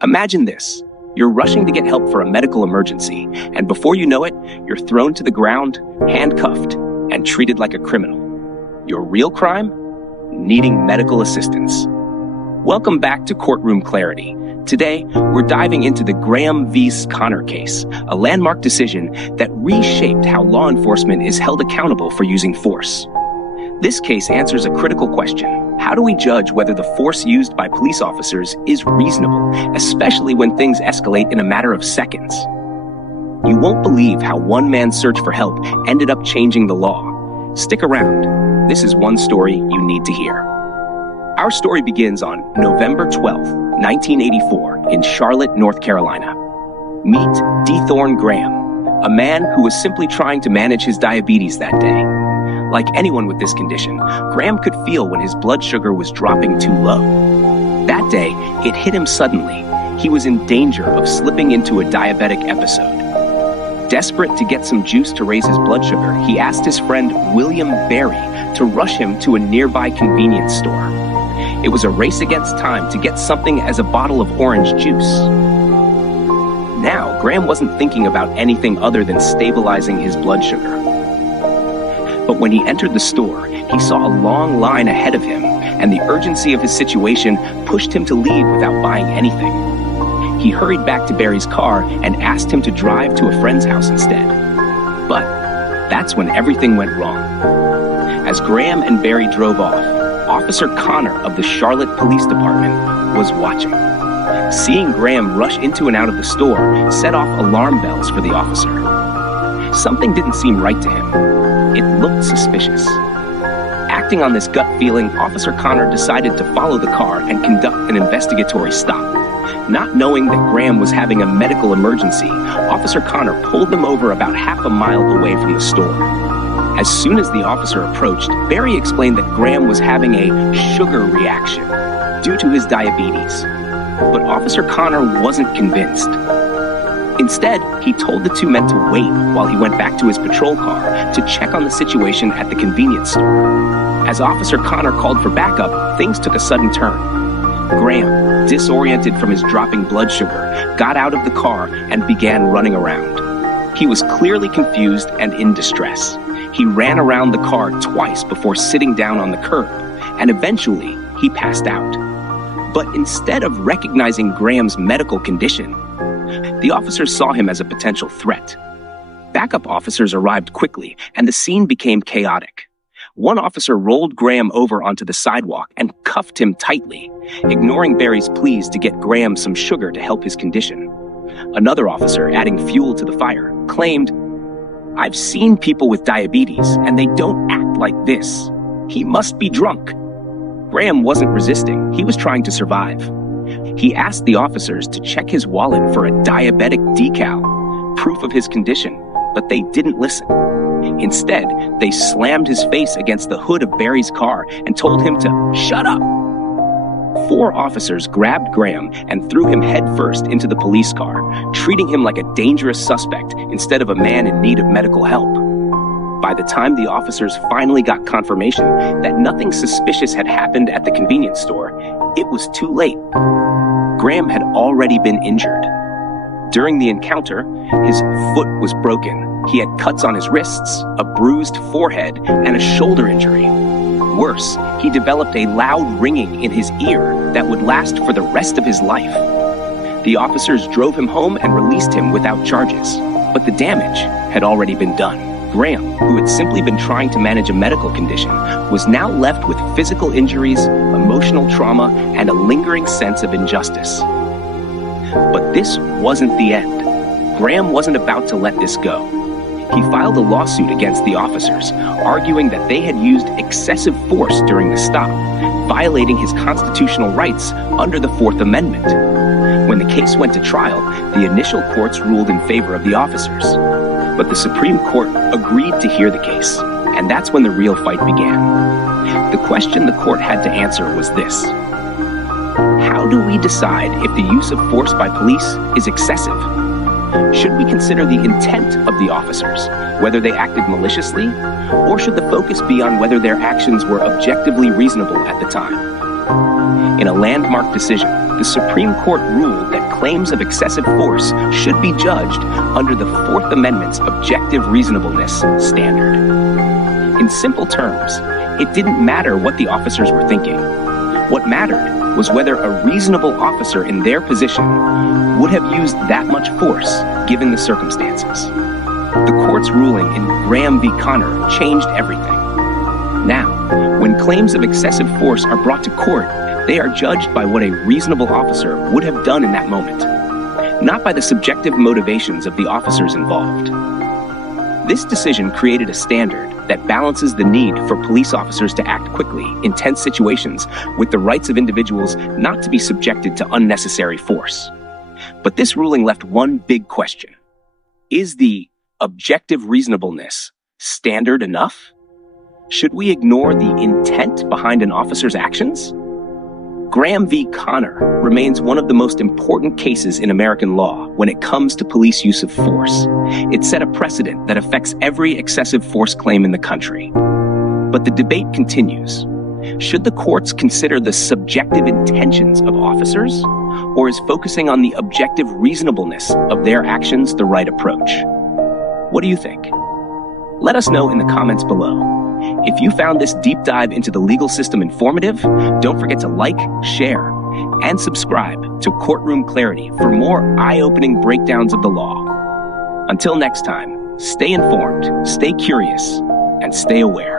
Imagine this. You're rushing to get help for a medical emergency, and before you know it, you're thrown to the ground, handcuffed, and treated like a criminal. Your real crime? Needing medical assistance. Welcome back to Courtroom Clarity. Today, we're diving into the Graham v. Connor case, a landmark decision that reshaped how law enforcement is held accountable for using force. This case answers a critical question. How do we judge whether the force used by police officers is reasonable, especially when things escalate in a matter of seconds? You won't believe how one man's search for help ended up changing the law. Stick around. This is one story you need to hear. Our story begins on November 12, 1984, in Charlotte, North Carolina. Meet Dethorne Graham, a man who was simply trying to manage his diabetes that day. Like anyone with this condition, Graham could feel when his blood sugar was dropping too low. That day, it hit him suddenly. He was in danger of slipping into a diabetic episode. Desperate to get some juice to raise his blood sugar, he asked his friend William Berry to rush him to a nearby convenience store. It was a race against time to get something as a bottle of orange juice. Now, Graham wasn't thinking about anything other than stabilizing his blood sugar. But when he entered the store, he saw a long line ahead of him, and the urgency of his situation pushed him to leave without buying anything. He hurried back to Barry's car and asked him to drive to a friend's house instead. But that's when everything went wrong. As Graham and Barry drove off, Officer Connor of the Charlotte Police Department was watching. Seeing Graham rush into and out of the store set off alarm bells for the officer. Something didn't seem right to him. It looked suspicious. Acting on this gut feeling, Officer Connor decided to follow the car and conduct an investigatory stop. Not knowing that Graham was having a medical emergency, Officer Connor pulled them over about half a mile away from the store. As soon as the officer approached, Barry explained that Graham was having a sugar reaction due to his diabetes. But Officer Connor wasn't convinced. Instead, he told the two men to wait while he went back to his patrol car to check on the situation at the convenience store. As Officer Connor called for backup, things took a sudden turn. Graham, disoriented from his dropping blood sugar, got out of the car and began running around. He was clearly confused and in distress. He ran around the car twice before sitting down on the curb, and eventually he passed out. But instead of recognizing Graham's medical condition, the officers saw him as a potential threat. Backup officers arrived quickly, and the scene became chaotic. One officer rolled Graham over onto the sidewalk and cuffed him tightly, ignoring Barry's pleas to get Graham some sugar to help his condition. Another officer, adding fuel to the fire, claimed, "I've seen people with diabetes, and they don't act like this. He must be drunk." Graham wasn't resisting. He was trying to survive. He asked the officers to check his wallet for a diabetic decal, proof of his condition, but they didn't listen. Instead, they slammed his face against the hood of Barry's car and told him to shut up. 4 officers grabbed Graham and threw him headfirst into the police car, treating him like a dangerous suspect instead of a man in need of medical help. By the time the officers finally got confirmation that nothing suspicious had happened at the convenience store, it was too late. Graham had already been injured. During the encounter, his foot was broken. He had cuts on his wrists, a bruised forehead, and a shoulder injury. Worse, he developed a loud ringing in his ear that would last for the rest of his life. The officers drove him home and released him without charges, but the damage had already been done. Graham, who had simply been trying to manage a medical condition, was now left with physical injuries, emotional trauma, and a lingering sense of injustice. But this wasn't the end. Graham wasn't about to let this go. He filed a lawsuit against the officers, arguing that they had used excessive force during the stop, violating his constitutional rights under the 4th Amendment. When the case went to trial, the initial courts ruled in favor of the officers. But the Supreme Court agreed to hear the case, and that's when the real fight began. The question the court had to answer was this: how do we decide if the use of force by police is excessive? Should we consider the intent of the officers, whether they acted maliciously, or should the focus be on whether their actions were objectively reasonable at the time? In a landmark decision, the Supreme Court ruled that claims of excessive force should be judged under the Fourth Amendment's objective reasonableness standard. In simple terms, it didn't matter what the officers were thinking. What mattered was whether a reasonable officer in their position would have used that much force given the circumstances. The court's ruling in Graham v. Connor changed everything. Now, when claims of excessive force are brought to court, they are judged by what a reasonable officer would have done in that moment, not by the subjective motivations of the officers involved. This decision created a standard that balances the need for police officers to act quickly in tense situations with the rights of individuals not to be subjected to unnecessary force. But this ruling left one big question. Is the objective reasonableness standard enough? Should we ignore the intent behind an officer's actions? Graham v. Connor remains one of the most important cases in American law when it comes to police use of force. It set a precedent that affects every excessive force claim in the country. But the debate continues. Should the courts consider the subjective intentions of officers, or is focusing on the objective reasonableness of their actions the right approach? What do you think? Let us know in the comments below. If you found this deep dive into the legal system informative, don't forget to like, share, and subscribe to Courtroom Clarity for more eye-opening breakdowns of the law. Until next time, stay informed, stay curious, and stay aware.